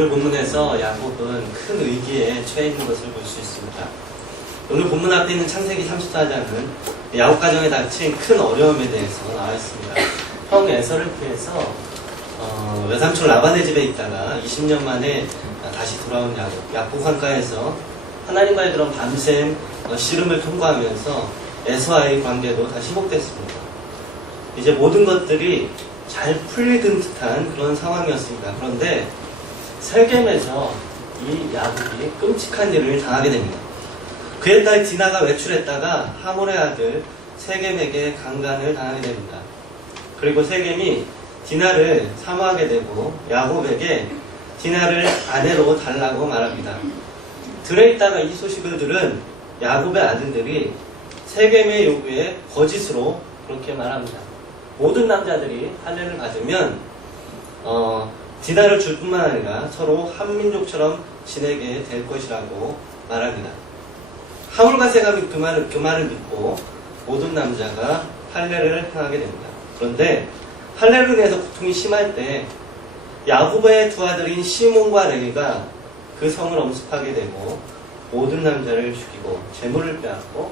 오늘 본문에서 야곱은 큰 위기에 처해 있는 것을 볼 수 있습니다. 오늘 본문 앞에 있는 창세기 34장은 야곱 가정에 닥친 큰 어려움에 대해서 나와 있습니다. 형 에서를 피해서 외삼촌 라반의 집에 있다가 20년 만에 다시 돌아온 야곱. 야곱 강가에서 하나님과의 그런 밤샘 씨름을 통과하면서 에서와의 관계도 다시 회복됐습니다. 이제 모든 것들이 잘 풀리는 듯한 그런 상황이었습니다. 그런데 세겜에서 이 야곱이 끔찍한 일을 당하게 됩니다. 그의 딸 디나가 외출했다가 하몰의 아들 세겜에게 강간을 당하게 됩니다. 그리고 세겜이 디나를 사모하게 되고 야곱에게 디나를 아내로 달라고 말합니다. 들에 있다가 이 소식을 들은 야곱의 아들들이 세겜의 요구에 거짓으로 그렇게 말합니다. 모든 남자들이 할례를 받으면 디나를 줄 뿐만 아니라 서로 한 민족처럼 지내게 될 것이라고 말합니다. 하물과 세겜이 그 말을 믿고 모든 남자가 할례를 행하게 됩니다. 그런데 할례로 인해서 고통이 심할 때 야곱의 두 아들인 시몬과 레위가 그 성을 엄습하게 되고 모든 남자를 죽이고 재물을 빼앗고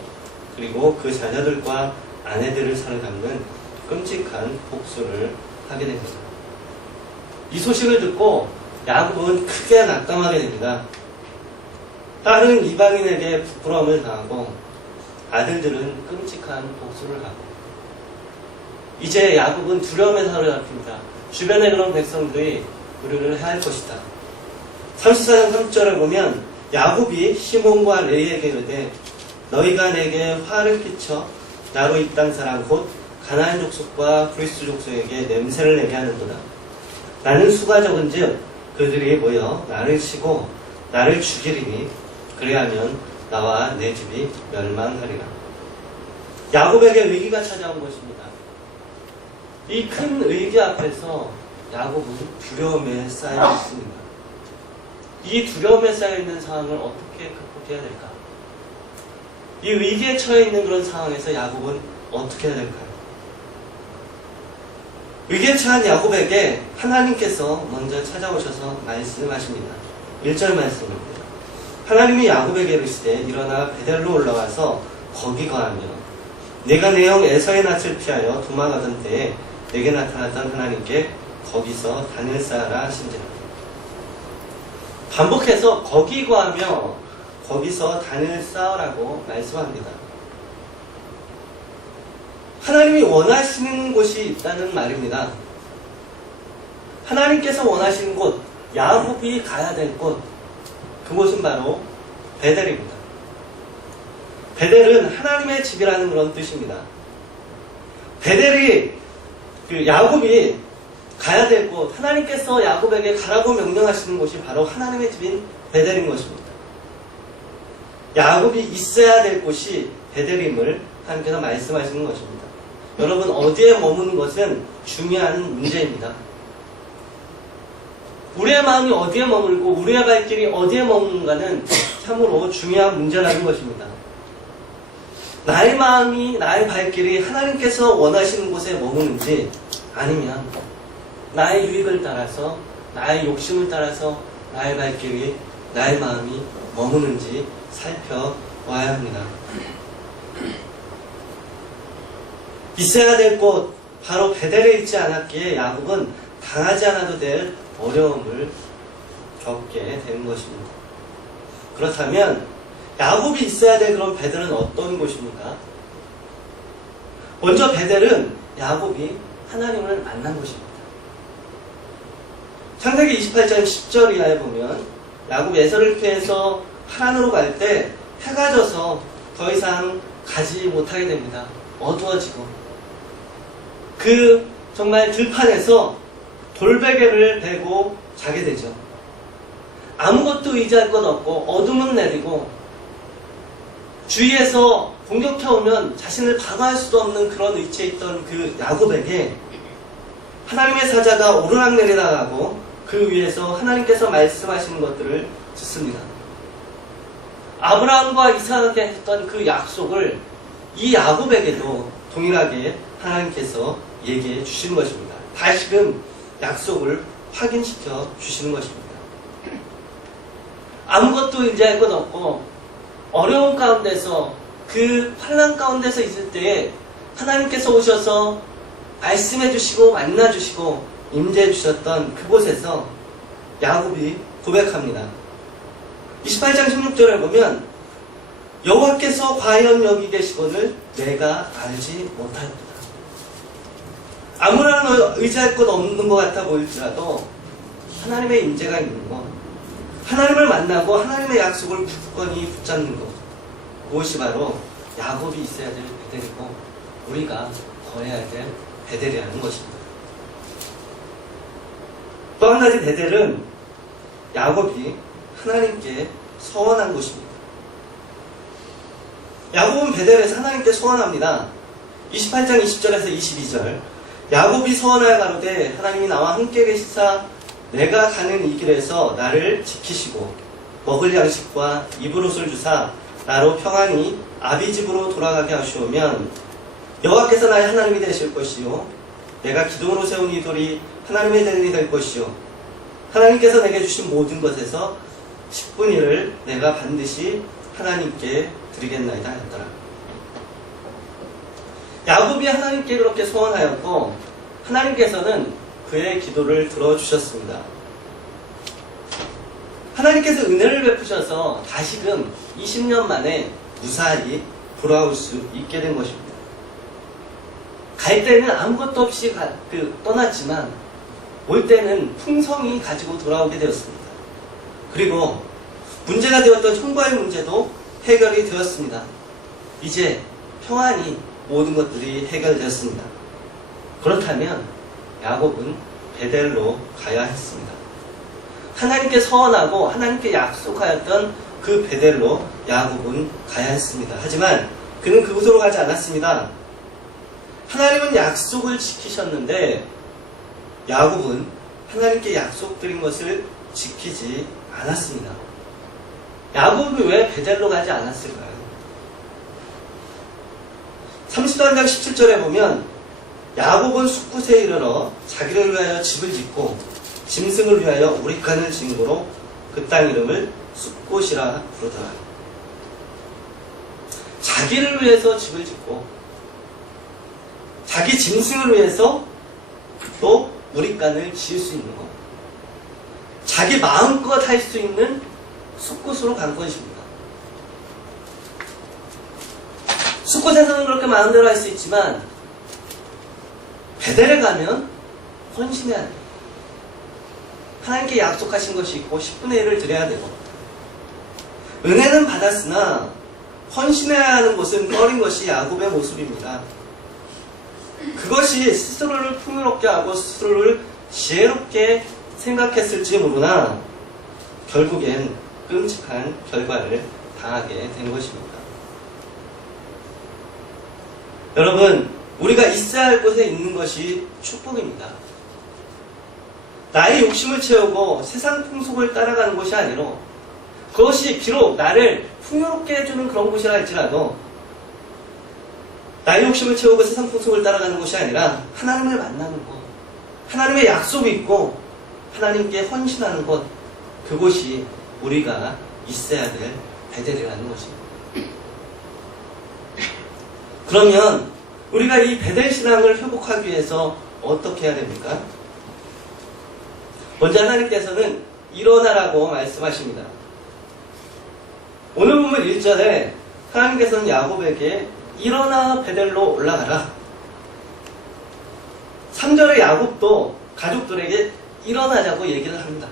그리고 그 자녀들과 아내들을 살해하는 끔찍한 복수를 하게 됩니다. 이 소식을 듣고 야곱은 크게 낙담하게 됩니다. 딸은 이방인에게 부끄러움을 당하고 아들들은 끔찍한 복수를 하고 이제 야곱은 두려움에 사로잡힙니다. 주변의 그런 백성들이 우리를 해할 것이다. 34장 3절을 보면 야곱이 시몬과 레위에게 이르되 너희가 내게 화를 끼쳐 나로 이 땅 사람 곧 가나안 족속과 브리스 족속에게 냄새를 내게 하는도다. 나는 수가 적은즉 그들이 모여 나를 치고 나를 죽이리니 그리하면 나와 내 집이 멸망하리라. 야곱에게 위기가 찾아온 것입니다. 이 큰 위기 앞에서 야곱은 두려움에 쌓여 있습니다. 이 두려움에 쌓여 있는 상황을 어떻게 극복해야 될까? 이 위기에 처해 있는 그런 상황에서 야곱은 어떻게 해야 될까요? 위기에 처한 야곱에게 하나님께서 먼저 찾아오셔서 말씀하십니다. 1절 말씀입니다. 하나님이 야곱에게 이르시되 일어나 베델로 올라와서 거기 거하며 내가 내 형 에서의 낯을 피하여 도망하던 때에 내게 나타났던 하나님께 거기서 단을 쌓아라 하신지라. 반복해서 거기 거하며 거기서 단을 쌓으라고 말씀합니다. 하나님이 원하시는 곳이 있다는 말입니다. 하나님께서 원하시는 곳, 야곱이 가야 될 곳, 그곳은 바로 베델입니다. 베델은 하나님의 집이라는 그런 뜻입니다. 베델이 야곱이 가야 될 곳, 하나님께서 야곱에게 가라고 명령하시는 곳이 바로 하나님의 집인 베델인 것입니다. 야곱이 있어야 될 곳이 베델임을 하나님께서 말씀하시는 것입니다. 여러분, 어디에 머무는 것은 중요한 문제입니다. 우리의 마음이 어디에 머물고 우리의 발길이 어디에 머무는가는 참으로 중요한 문제라는 것입니다. 나의 마음이, 나의 발길이 하나님께서 원하시는 곳에 머무는지 아니면 나의 유익을 따라서, 나의 욕심을 따라서 나의 발길이, 나의 마음이 머무는지 살펴봐야 합니다. 있어야 될 곳, 바로 베델에 있지 않았기에 야곱은 당하지 않아도 될 어려움을 겪게 되는 것입니다. 그렇다면 야곱이 있어야 될 그런 베델은 어떤 곳입니까? 먼저 베델은 야곱이 하나님을 만난 곳입니다. 창세기 28장 10절 이하에 보면 야곱이 에서를 피해서 하란으로 갈 때 해가 져서 더 이상 가지 못하게 됩니다. 어두워지고 정말 들판에서 돌베개를 베고 자게 되죠. 아무것도 의지할 것 없고 어둠은 내리고 주위에서 공격해오면 자신을 방어할 수도 없는 그런 위치에 있던 그 야곱에게 하나님의 사자가 오르락내리락하고 그 위에서 하나님께서 말씀하시는 것들을 듣습니다. 아브라함과 이삭에게 했던 그 약속을 이 야곱에게도 동일하게 하나님께서 얘기해 주시는 것입니다. 다시금 약속을 확인시켜 주시는 것입니다. 아무것도 의지할 것 없고 어려운 가운데서 그 환난 가운데서 있을 때에 하나님께서 오셔서 말씀해 주시고 만나 주시고 임재해 주셨던 그곳에서 야곱이 고백합니다. 28장 16절에 보면 여호와께서 과연 여기 계시거늘 내가 알지 못하였다. 아무런 의지할 것 없는 것 같아 보일지라도 하나님의 임재가 있는 것, 하나님을 만나고 하나님의 약속을 굳건히 붙잡는 것, 그것이 바로 야곱이 있어야 될 베델이고 우리가 거해야 될 베델이라는 것입니다. 또 한 가지 베델은 야곱이 하나님께 서원한 곳입니다. 야곱은 베델에서 하나님께 서원합니다. 28장 20절에서 22절 야곱이 서원하여 가로되 하나님이 나와 함께 계시사 내가 가는 이 길에서 나를 지키시고 먹을 양식과 입을 옷을 주사 나로 평안히 아비 집으로 돌아가게 하시오면 여호와께서 나의 하나님이 되실 것이요 내가 기둥으로 세운 이 돌이 하나님의 대전이 될 것이요 하나님께서 내게 주신 모든 것에서 10분의 1을 내가 반드시 하나님께 드리겠나이다 하였더라. 야곱이 하나님께 그렇게 소원하였고 하나님께서는 그의 기도를 들어주셨습니다. 하나님께서 은혜를 베푸셔서 다시금 20년 만에 무사히 돌아올 수 있게 된 것입니다. 갈 때는 아무것도 없이 떠났지만 올 때는 풍성히 가지고 돌아오게 되었습니다. 그리고 문제가 되었던 형과의 문제도 해결이 되었습니다. 이제 평안히 모든 것들이 해결되었습니다. 그렇다면 야곱은 베델로 가야 했습니다. 하나님께 서원하고 하나님께 약속하였던 그 베델로 야곱은 가야 했습니다. 하지만 그는 그곳으로 가지 않았습니다. 하나님은 약속을 지키셨는데 야곱은 하나님께 약속드린 것을 지키지 않았습니다. 야곱이 왜 베델로 가지 않았을까요? 30장 17절에 보면 야곱은 숫곳에 이르러 자기를 위하여 집을 짓고 짐승을 위하여 우리간을 지은 고로 그 땅 이름을 숫곳이라 부르더라. 자기를 위해서 집을 짓고 자기 짐승을 위해서 또 우리간을 지을 수 있는 것, 자기 마음껏 할 수 있는 숫곳으로 간 것입니다. 숫곳에서는 그렇게 마음대로 할 수 있지만 베델에 가면 헌신해야 돼요. 하나님께 약속하신 것이 있고 10분의 1을 드려야 되고 은혜는 받았으나 헌신해야 하는 곳은 꺼린 것이 야곱의 모습입니다. 그것이 스스로를 풍요롭게 하고 스스로를 지혜롭게 생각했을지 모르나 결국엔 끔찍한 결과를 당하게 된 것입니다. 여러분, 우리가 있어야 할 곳에 있는 것이 축복입니다. 나의 욕심을 채우고 세상 풍속을 따라가는 것이 아니라 그것이 비록 나를 풍요롭게 해주는 그런 곳이라 할지라도 나의 욕심을 채우고 세상 풍속을 따라가는 것이 아니라 하나님을 만나는 곳, 하나님의 약속이 있고 하나님께 헌신하는 곳, 그곳이 우리가 있어야 될 베델이라는 것입니다. 그러면 우리가 이 베델 신앙을 회복하기 위해서 어떻게 해야 됩니까? 먼저 하나님께서는 일어나라고 말씀하십니다. 오늘 보면 1절에 하나님께서는 야곱에게 일어나 베델로 올라가라. 3절에 야곱도 가족들에게 일어나자고 얘기를 합니다.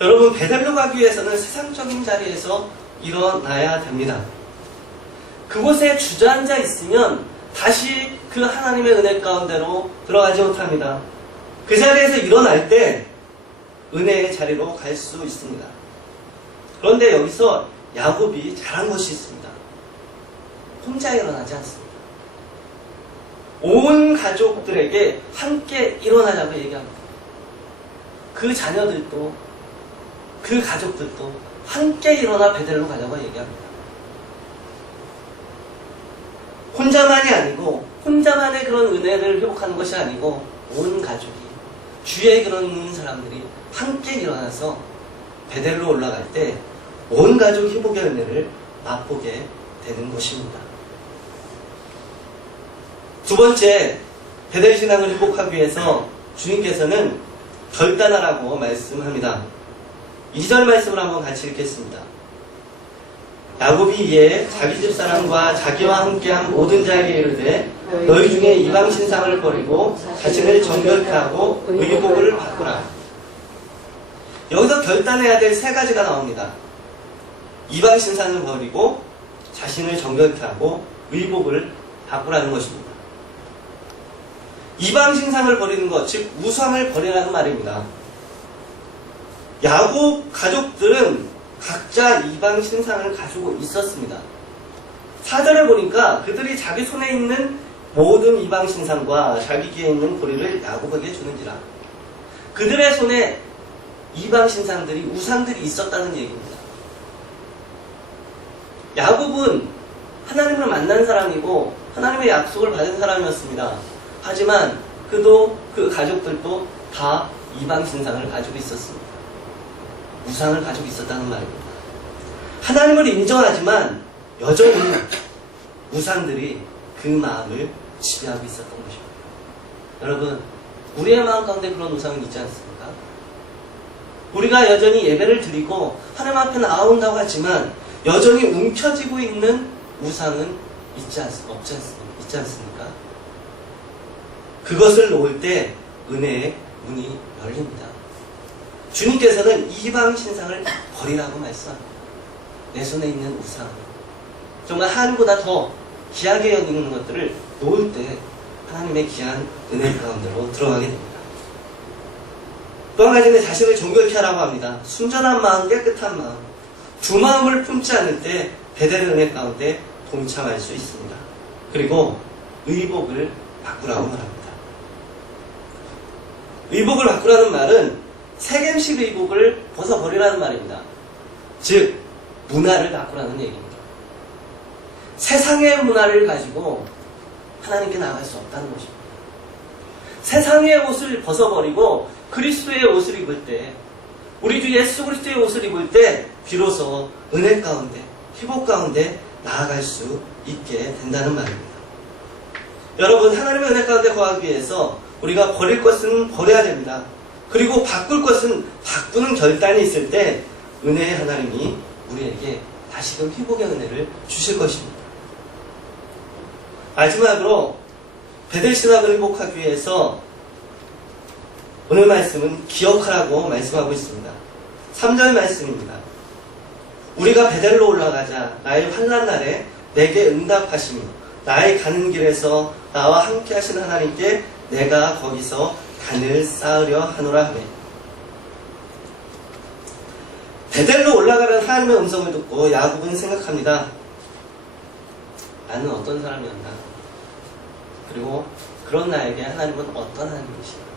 여러분, 베델로 가기 위해서는 세상적인 자리에서 일어나야 됩니다. 그곳에 주저앉아 있으면 다시 그 하나님의 은혜 가운데로 들어가지 못합니다. 그 자리에서 일어날 때 은혜의 자리로 갈 수 있습니다. 그런데 여기서 야곱이 잘한 것이 있습니다. 혼자 일어나지 않습니다. 온 가족들에게 함께 일어나자고 얘기합니다. 그 자녀들도 그 가족들도 함께 일어나 베델로 가자고 얘기합니다. 혼자만이 아니고 혼자만의 그런 은혜를 회복하는 것이 아니고 온 가족이 주위에 그런 사람들이 함께 일어나서 베델로 올라갈 때 온 가족 회복의 은혜를 맛보게 되는 것입니다. 두 번째, 베델 신앙을 회복하기 위해서 주님께서는 결단하라고 말씀합니다. 2절 말씀을 한번 같이 읽겠습니다. 야곱이 이에 자기 집 사람과 자기와 함께한 모든 자에게 이르되 너희 중에 이방 신상을 버리고 자신을 정결케 하고 의복을 바꾸라. 여기서 결단해야 될 세 가지가 나옵니다. 이방 신상을 버리고 자신을 정결케 하고 의복을 바꾸라는 것입니다. 이방 신상을 버리는 것, 즉 우상을 버리라는 말입니다. 야곱 가족들은 각자 이방 신상을 가지고 있었습니다. 4절에 보니까 그들이 자기 손에 있는 모든 이방 신상과 자기 귀에 있는 고리를 야곱에게 주는지라. 그들의 손에 이방 신상들이, 우상들이 있었다는 얘기입니다. 야곱은 하나님을 만난 사람이고 하나님의 약속을 받은 사람이었습니다. 하지만 그도 그 가족들도 다 이방 신상을 가지고 있었습니다. 우상을 가지고 있었다는 말입니다. 하나님을 인정하지만 여전히 우상들이 그 마음을 지배하고 있었던 것입니다. 여러분, 우리의 마음 가운데 그런 우상은 있지 않습니까? 우리가 여전히 예배를 드리고 하나님 앞에 나온다고 하지만 여전히 움켜쥐고 있는 우상은 있지 않습니까? 그것을 놓을 때 은혜의 문이 열립니다. 주님께서는 이방 신상을 버리라고 말씀합니다. 내 손에 있는 우상, 정말 하늘보다 더 귀하게 여기는 것들을 놓을 때 하나님의 귀한 은혜 가운데로 들어가게 됩니다. 또 한 가지는 자신을 정결케 하라고 합니다. 순전한 마음, 깨끗한 마음, 두 마음을 품지 않을 때 베델 은혜 가운데 동참할 수 있습니다. 그리고 의복을 바꾸라고 말합니다. 의복을 바꾸라는 말은 세겜식 의복을 벗어버리라는 말입니다. 즉 문화를 바꾸라는 얘기입니다. 세상의 문화를 가지고 하나님께 나아갈 수 없다는 것입니다. 세상의 옷을 벗어버리고 그리스도의 옷을 입을 때, 우리 주 예수 그리스도의 옷을 입을 때 비로소 은혜 가운데, 회복 가운데 나아갈 수 있게 된다는 말입니다. 여러분, 하나님의 은혜 가운데 거하기 위해서 우리가 버릴 것은 버려야 됩니다. 그리고 바꿀 것은 바꾸는 결단이 있을 때 은혜의 하나님이 우리에게 다시금 회복의 은혜를 주실 것입니다. 마지막으로 베델 신학을 회복하기 위해서 오늘 말씀은 기억하라고 말씀하고 있습니다. 3절 말씀입니다. 우리가 베델로 올라가자 나의 환난 날에 내게 응답하시며 나의 가는 길에서 나와 함께 하신 하나님께 내가 거기서 단을 쌓으려 하노라 하매. 베델로 올라가는 하나님의 음성을 듣고 야곱은 생각합니다. 나는 어떤 사람이었나? 그리고 그런 나에게 하나님은 어떤 하나님이신가?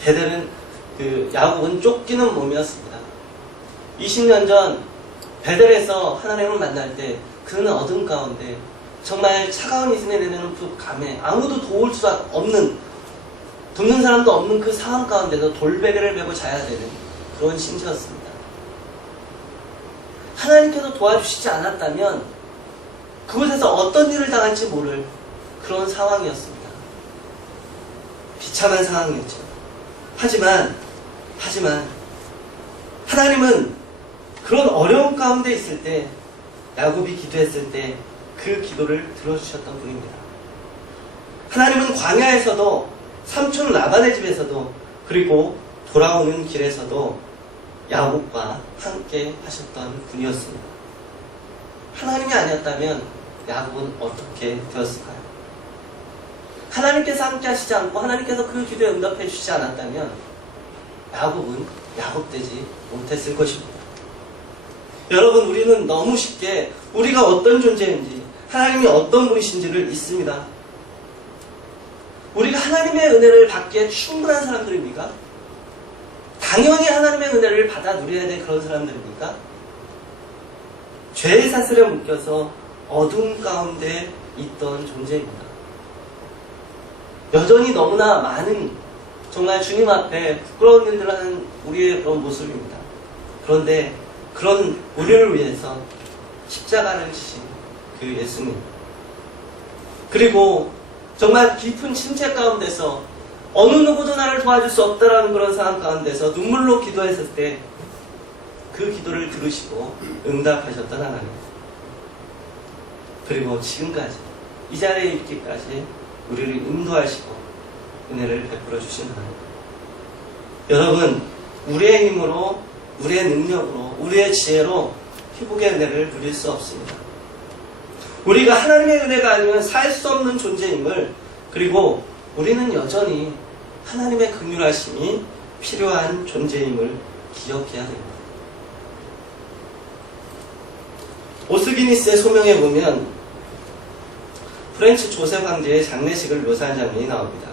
베델은 야곱은 쫓기는 몸이었습니다. 20년 전 베델에서 하나님을 만날 때 그는 어둠 가운데 정말 차가운 이슬에 내리는 그 밤에 아무도 도울 수 없는, 돕는 사람도 없는 그 상황 가운데서 돌베개를 메고 자야 되는 그런 신세였습니다. 하나님께서 도와주시지 않았다면 그곳에서 어떤 일을 당할지 모를 그런 상황이었습니다. 비참한 상황이었죠. 하지만 하나님은 그런 어려움 가운데 있을 때, 야곱이 기도했을 때 그 기도를 들어주셨던 분입니다. 하나님은 광야에서도, 삼촌 라반의 집에서도, 그리고 돌아오는 길에서도 야곱과 함께 하셨던 분이었습니다. 하나님이 아니었다면 야곱은 어떻게 되었을까요? 하나님께서 함께 하시지 않고 하나님께서 그 기도에 응답해 주시지 않았다면 야곱은 야곱되지 못했을 것입니다. 여러분, 우리는 너무 쉽게 우리가 어떤 존재인지, 하나님이 어떤 분이신지를 믿습니다. 우리가 하나님의 은혜를 받기에 충분한 사람들입니까? 당연히 하나님의 은혜를 받아 누려야 될 그런 사람들입니까? 죄의 사슬에 묶여서 어둠 가운데 있던 존재입니다. 여전히 너무나 많은 정말 주님 앞에 부끄러운 일들을 하는 우리의 그런 모습입니다. 그런데 그런 우리를 위해서 십자가를 지신 그 예수님, 그리고 정말 깊은 침체 가운데서 어느 누구도 나를 도와줄 수 없다라는 그런 상황 가운데서 눈물로 기도했을 때 그 기도를 들으시고 응답하셨던 하나님, 그리고 지금까지 이 자리에 있기까지 우리를 인도하시고 은혜를 베풀어 주신 하나님. 여러분, 우리의 힘으로, 우리의 능력으로, 우리의 지혜로 회복의 은혜를 누릴 수 없습니다. 우리가 하나님의 은혜가 아니면 살 수 없는 존재임을, 그리고 우리는 여전히 하나님의 긍휼하심이 필요한 존재임을 기억해야 됩니다. 오스기니스의 소명에 보면 프렌치 조셉 황제의 장례식을 묘사한 장면이 나옵니다.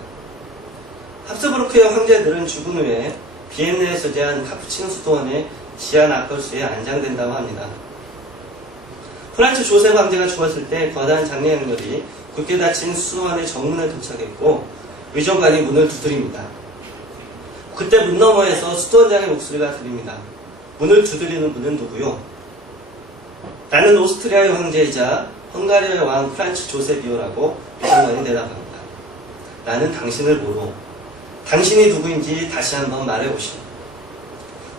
합스부르크의 황제들은 죽은 후에 비엔나에 소재한 카푸치노 수도원의 지하 낙거수에 안장된다고 합니다. 프란츠 조셉 황제가 죽었을 때 거대한 장례 행렬이 굳게 닫힌 수도원의 정문에 도착했고 의정관이 문을 두드립니다. 그때 문 너머에서 수도원장의 목소리가 들립니다. 문을 두드리는 분은 누구요? 나는 오스트리아의 황제이자 헝가리아의 왕 프란츠 조셉이요라고 의정관이 대답합니다. 나는 당신을 모르고 당신이 누구인지 다시 한번 말해보시오.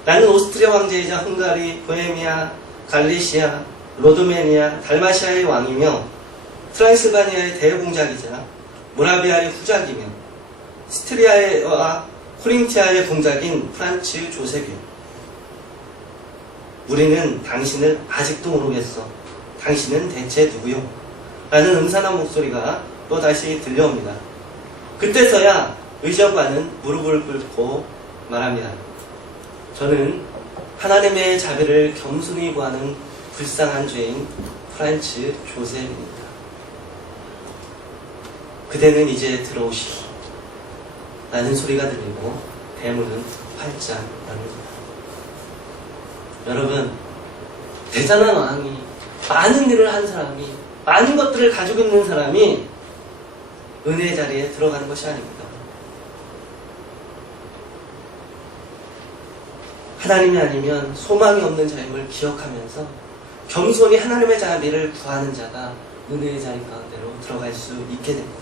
나는 오스트리아 황제이자 헝가리, 보헤미아, 갈리시아, 로드메니아, 달마시아의 왕이며 트란실바니아의 대공작이자 모라비아의 후작이며 스트리아와 코린티아의 공작인 프란츠 조셉이요. 우리는 당신을 아직도 모르겠어. 당신은 대체 누구요? 라는 음산한 목소리가 또 다시 들려옵니다. 그때서야 의정관은 무릎을 꿇고 말합니다. 저는 하나님의 자비를 겸손히 구하는 불쌍한 죄인 프란츠 조셉입니다. 그대는 이제 들어오시오. 라는 소리가 들리고 대문은 활짝 열립니다. 여러분, 대단한 왕이, 많은 일을 한 사람이, 많은 것들을 가지고 있는 사람이 은혜 자리에 들어가는 것이 아닙니다. 하나님이 아니면 소망이 없는 자임을 기억하면서 겸손히 하나님의 자비를 구하는 자가 은혜의 자리 가운데로 들어갈 수 있게 됩니다.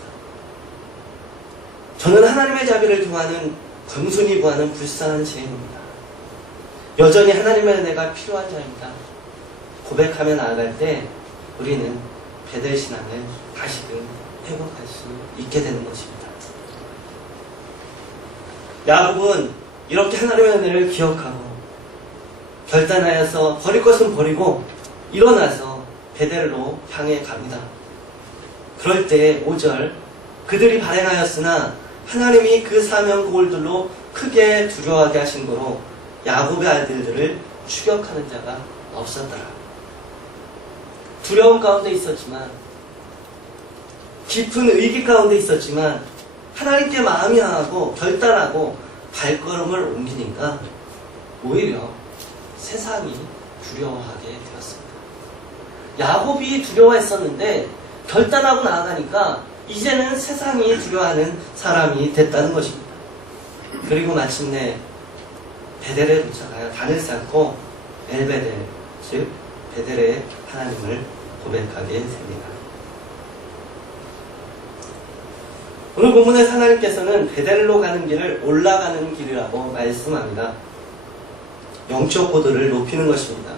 저는 하나님의 자비를 구하는, 겸손히 구하는 불쌍한 죄인입니다. 여전히 하나님의 은혜가 필요한 자입니다. 고백하며 나아갈 때 우리는 베델 신앙을 다시금 회복할 수 있게 되는 것입니다. 야곱은 이렇게 하나님의 은혜를 기억하고 결단하여서 버릴 것은 버리고 일어나서 베델로 향해 갑니다. 그럴 때 5절, 그들이 발행하였으나 하나님이 그 사명골들로 크게 두려워하게 하신 거로 야곱의 아들들을 추격하는 자가 없었더라. 두려움 가운데 있었지만, 깊은 의기 가운데 있었지만 하나님께 마음이 향하고 결단하고 발걸음을 옮기니까 오히려 세상이 두려워하게 되었습니다. 야곱이 두려워했었는데 결단하고 나아가니까 이제는 세상이 두려워하는 사람이 됐다는 것입니다. 그리고 마침내 베델에 도착하여 단을 쌓고 엘베델, 즉 베델의 하나님을 고백하게 됩니다. 오늘 본문에서 하나님께서는 베델로 가는 길을 올라가는 길이라고 말씀합니다. 영적 고도를 높이는 것입니다.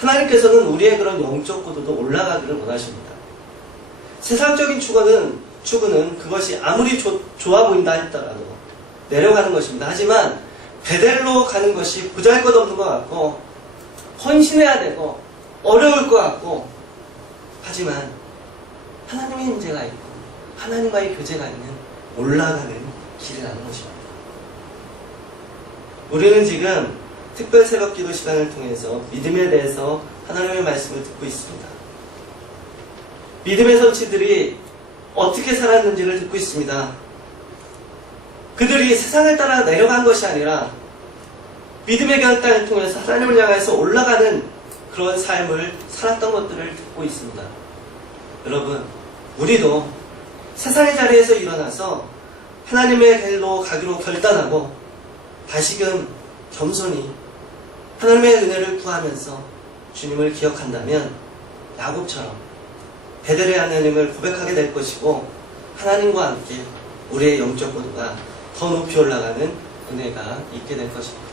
하나님께서는 우리의 그런 영적 고도도 올라가기를 원하십니다. 세상적인 추구는 그것이 아무리 좋아 보인다 했더라도 내려가는 것입니다. 하지만 베델로 가는 것이 보잘것없는 것 같고 헌신해야 되고 어려울 것 같고, 하지만 하나님의 임재가 있고 하나님과의 교제가 있는 올라가는 길이라는 것입니다. 우리는 지금 특별 새벽 기도 시간을 통해서 믿음에 대해서 하나님의 말씀을 듣고 있습니다. 믿음의 성취들이 어떻게 살았는지를 듣고 있습니다. 그들이 세상을 따라 내려간 것이 아니라 믿음의 결단을 통해서 하나님을 향해서 올라가는 그런 삶을 살았던 것들을 듣고 있습니다. 여러분, 우리도 세상의 자리에서 일어나서 하나님의 길로 가기로 결단하고 다시금 겸손히 하나님의 은혜를 구하면서 주님을 기억한다면 야곱처럼 베델의 하나님을 고백하게 될 것이고 하나님과 함께 우리의 영적 고도가 더 높이 올라가는 은혜가 있게 될 것입니다.